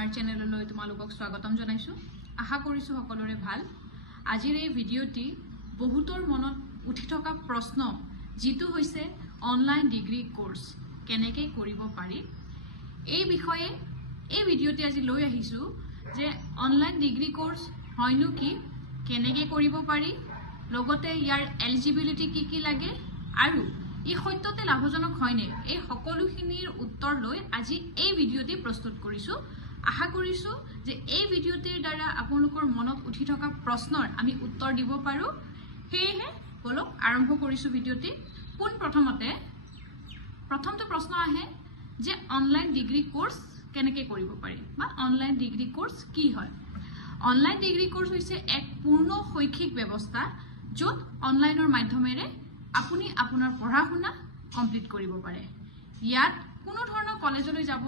আমাৰ চেনেললৈ তোমালোকক স্বাগতম জনাইছো। আশা কৰিছো সকলোৰে ভাল। আজিৰ এই ভিডিঅ'টি বহুতৰ মনত উঠি থকা প্ৰশ্ন যেটো হৈছে অনলাইন ডিগ্ৰী কোৰ্স কেনেকৈ কৰিব পাৰি। এই বিষয়ে এই ভিডিঅ'টি আজি লৈ আহিছো যে অনলাইন ডিগ্ৰী কোৰ্স হয়নো কি, কেনেকৈ কৰিব পাৰি, লগতে ইয়াৰ এলিজিবিলিটি কি লাগে আৰু ই সত্যতে লাভজনক হয়নে, এই সকলোখিনিৰ উত্তৰ লৈ আজি এই ভিডিঅ'টি প্ৰস্তুত কৰিছো। আশা কৰিছো যে এই ভিডিঅ'টিৰ দ্বাৰা আপোনালোকৰ মনত উঠি থকা প্ৰশ্নৰ আমি উত্তৰ দিব পাৰো। হেহে বলক আৰম্ভ কৰিছো ভিডিঅ'টি। প্ৰথমটো প্ৰশ্ন আহে যে অনলাইন ডিগ্ৰী কোৰ্স কেনেকৈ কৰিব পাৰি বা অনলাইন ডিগ্ৰী কোৰ্স কি হয়। অনলাইন ডিগ্ৰী কোৰ্স হৈছে এক পূৰ্ণ শৈক্ষিক ব্যৱস্থা য'ত অনলাইনৰ মাধ্যমেৰে আপুনি আপোনাৰ পঢ়া শুনা কমপ্লিট কৰিব পাৰে। ইয়াত কোনো ধৰণৰ কলেজলৈ যাব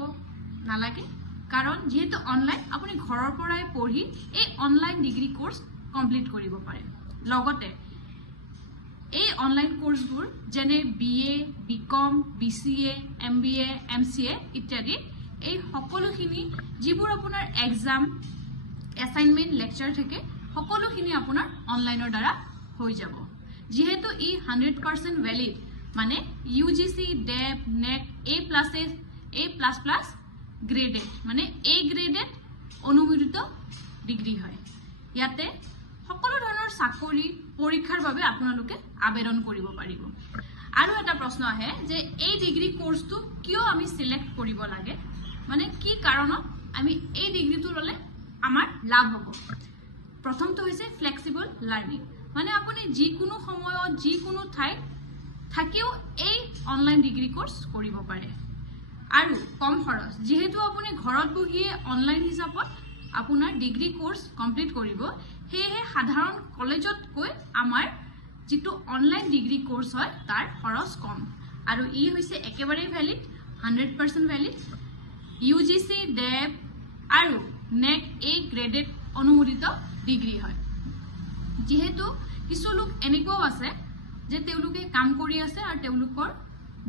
নালাগে, কাৰণ যেহেতু অনলাইন আপুনি ঘৰৰ পৰাই পঢ়ি এই অনলাইন ডিগ্ৰী কোৰ্স কমপ্লিট কৰিব পাৰে। লগতে এই অনলাইন কোৰ্সবোৰ যেনে BA, BCom, BCA, MBA, MCA ইত্যাদি এই সকলোখিনি যিবোৰ আপোনাৰ এক্সাম, এছাইনমেণ্ট, লেকচাৰ থাকে সকলোখিনি আপোনাৰ অনলাইনৰ দ্বাৰা হৈ যাব। যেহেতু ই 100% ভ্যালিড মানে UGC, DEP, NET, A++ graded মানে A গ্ৰেডেড অনুমোদিত ডিগ্ৰী হয়। ইয়াতে সকলো ধৰণৰ চাকৰি পৰীক্ষাৰ বাবে আপোনালোকে আবেদন কৰিব পাৰিব। আৰু এটা প্ৰশ্ন আহে যে এই ডিগ্ৰী কোৰ্সটো কিয় আমি সিলেক্ট কৰিব লাগে, মানে কি কাৰণত আমি এই ডিগ্ৰীটো ললে আমাৰ লাভ হ'ব। প্ৰথমটো হৈছে ফ্লেক্সিবল লাৰ্নিং, মানে আপুনি যিকোনো সময়ত যিকোনো ঠাইত থাকিও এই অনলাইন ডিগ্ৰী কোৰ্স কৰিব পাৰে। আৰু কম খৰচ, যেহেতু আপুনি ঘৰত বহিয়ে অনলাইন হিচাপত আপোনাৰ ডিগ্ৰী কোৰ্স কমপ্লিট কৰিব, সেয়েহে সাধাৰণ কলেজতকৈ আমাৰ যেটো অনলাইন ডিগ্ৰী কোৰ্স হয় তাৰ খৰচ কম। আৰু ই হৈছে একেবাৰে ভ্যালিড, 100% ভ্যালিড, UGC, DEP আৰু NET A গ্ৰেডেড অনুমোদিত ডিগ্ৰী হয়। যেহেতু কিছু লোক এনেকুৱাও আছে যে তেওঁলোকে কাম কৰি আছে আৰু তেওঁলোকৰ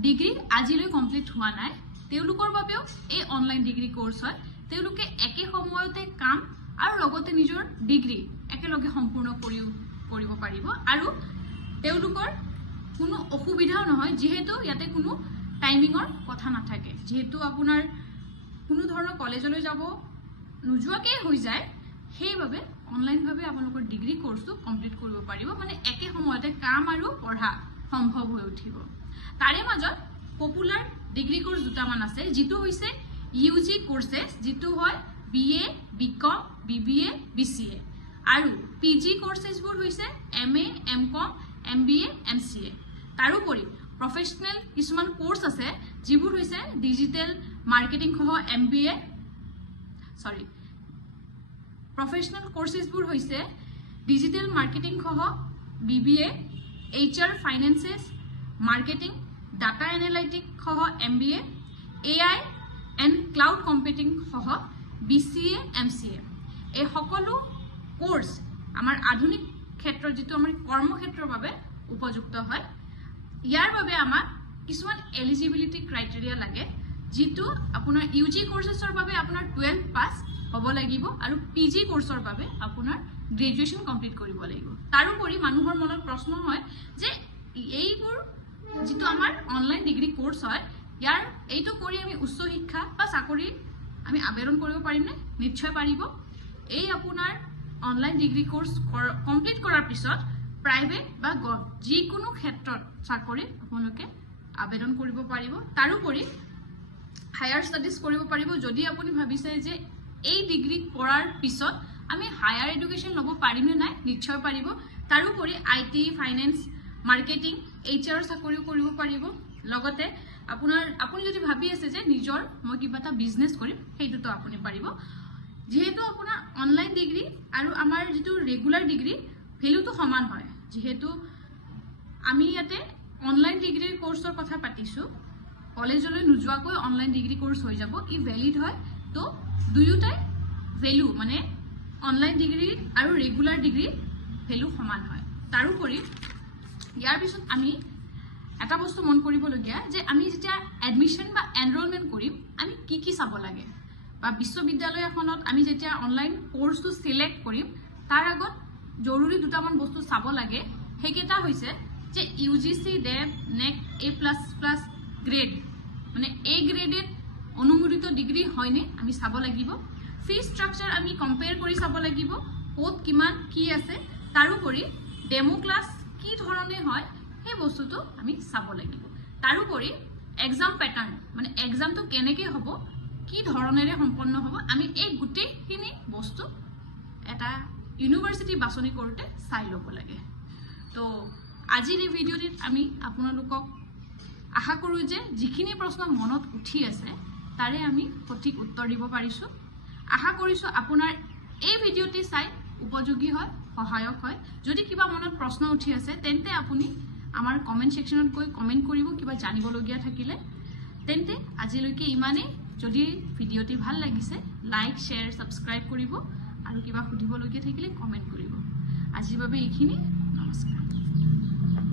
ডিগ্ৰী আজিলৈ কমপ্লিট হোৱা নাই, তেওঁলোকৰ বাবেও এই অনলাইন ডিগ্ৰী কোৰ্স হয়। তেওঁলোকে একে সময়তে কাম আৰু লগতে নিজৰ ডিগ্ৰী একেলগে সম্পূৰ্ণ কৰিব পাৰিব আৰু তেওঁলোকৰ কোনো অসুবিধাও নহয়, যেহেতু ইয়াতে কোনো টাইমিঙৰ কথা নাথাকে। যেহেতু আপোনাৰ কোনো ধৰণৰ কলেজলৈ যাব নোযোৱাকৈ হৈ যায়, সেইবাবে অনলাইনভাৱে আপোনালোকৰ ডিগ্ৰী কোৰ্সটো কমপ্লিট কৰিব পাৰিব, মানে একে সময়তে কাম আৰু পঢ়া সম্ভৱ হৈ উঠিব। তাৰে মাজত পপুলাৰ ডিগ্ৰী কোৰ্স দুটামান আছে, যেটো হৈছে UG কোৰ্সেছ, যেটো হয় BA, BCom, BBA, BCA, আৰু PG কোৰ্সেছবোৰ হৈছে MA, MCom, MBA, MCA। তাৰোপৰি প্ৰফেশনেল কিছুমান কোৰ্স আছে যিবোৰ হৈছে ডিজিটেল মাৰ্কেটিং সহ MBA, প্ৰফেশনেল কোৰ্সেছবোৰ হৈছে ডিজিটেল মাৰ্কেটিং সহ BBA, HR finances, marketing, data analytic সহ MBA, AI and cloud computing সহ BCA, MCA। এই সকলো কোৰ্স আমাৰ আধুনিক ক্ষেত্ৰত যেটো আমাৰ কৰ্মক্ষেত্ৰৰ বাবে উপযুক্ত হয়। ইয়াৰ বাবে আমাক কিছুমান এলিজিবিলিটি ক্ৰাইটেৰিয়া লাগে, যেটো আপোনাৰ UG কোৰ্সেছৰ বাবে আপোনাৰ 12 পাছ হ'ব লাগিব আৰু PG কোৰ্সৰ বাবে আপোনাৰ গ্ৰেজুৱেশ্যন কমপ্লিট কৰিব লাগিব। তাৰোপৰি মানুহৰ মনত প্ৰশ্ন হয় যে এইবোৰ যেটো আমাৰ অনলাইন ডিগ্ৰী কোৰ্স হয়, ইয়াৰ এইটো কৰি আমি উচ্চ শিক্ষা বা চাকৰি আমি আবেদন কৰিব পাৰিমনে? নিশ্চয় পাৰিব। এই আপোনাৰ অনলাইন ডিগ্ৰী কোৰ্স কমপ্লিট কৰাৰ পিছত প্ৰাইভেট বা যিকোনো ক্ষেত্ৰত চাকৰি আপোনালোকে আবেদন কৰিব পাৰিব। তাৰোপৰি হায়াৰ ষ্টাডিজ কৰিব পাৰিব। যদি আপুনি ভাবিছে যে এই ডিগ্ৰী কৰাৰ পিছত আমি হায়াৰ এডুকেশ্যন ল'ব পাৰিমনে নাই, নিশ্চয় পাৰিব। তাৰোপৰি IT, ফাইনেন্স, মাৰ্কেটিং, HR চাকৰিও কৰিব পাৰিব। লগতে আপুনি যদি ভাবি আছে যে নিজৰ মই কিবা এটা বিজনেছ কৰিম, সেইটোতো আপুনি পাৰিব। যেহেতু আপোনাৰ অনলাইন ডিগ্ৰী আৰু আমাৰ যেটো ৰেগুলাৰ ডিগ্ৰী ভ্যালুটো সমান হয়, যেহেতু আমি ইয়াতে অনলাইন ডিগ্ৰী কোৰ্সৰ কথা পাতিছো, কলেজলৈ নোযোৱাকৈ অনলাইন ডিগ্ৰী কোৰ্স হৈ যাব, ই ভ্যালিড হয়। তো দুয়োটাই ভ্যালু মানে অনলাইন ডিগ্ৰী আৰু ৰেগুলাৰ ডিগ্ৰী ভ্যালু সমান হয়। তাৰোপৰি ইয়াৰ পিছত আমি এটা বস্তু মন কৰিবলগীয়া যে আমি যেতিয়া এডমিশন বা এনৰোলমেন্ট কৰিম আমি কি চাব লাগে। বা বিশ্ববিদ্যালয় এখনত আমি যেতিয়া অনলাইন কোৰ্সটো সিলেক্ট কৰিম তাৰ আগত জৰুৰী দুটামান বস্তু চাব লাগে হেকেটা হৈছে যে UGC DEB NEC A++ grade মানে A গ্ৰেডেড অনুমোদিত ডিগ্ৰী হয়নে আমি চাব লাগিব ফি স্ট্ৰাকচাৰ আমি কম্পেয়াৰ কৰি চাব লাগিব ক'ত কিমান কি আছে তাৰোপৰি ডেমো ক্লাছ কি ধৰণে হয় এই বস্তুটো আমি চাব লাগিব তাৰোপৰি এক্সাম প্যাটাৰ্ন মানে এক্সামটো কেনেকৈ হ'ব কি ধৰণেৰে সম্পন্ন হ'ব আমি এই গুটেইখিনি বস্তু এটা ইউনিভাৰ্সিটি বাছনি কৰোঁতে চাই ল'ব লাগে তো আজিৰ এই ভিডিঅ'টিত আমি আপোনালোকক আশা কৰোঁ যে যিখিনি প্ৰশ্ন মনত উঠি আছে তাৰে আমি সঠিক উত্তৰ দিব পাৰিছোঁ আশা কৰিছোঁ আপোনাৰ এই ভিডিঅ'টি চাই উপযোগী হয় সহায়ক হয় যদি কিবা মনত প্ৰশ্ন উঠি আছে তেন্তে আপুনি আমাৰ কমেন্ট সেকশনত গৈ কমেন্ট কৰিব কিবা জানিবলগীয়া থাকিলে তেন্তে আজিলৈকে ইমানেই যদি ভিডিঅ'টি ভাল লাগিছে লাইক শেয়াৰ সাবস্ক্ৰাইব কৰিব আৰু কিবা সুধিবলগীয়া থাকিলে কমেন্ট কৰিব আজিৰ বাবে এইখিনি নমস্কাৰ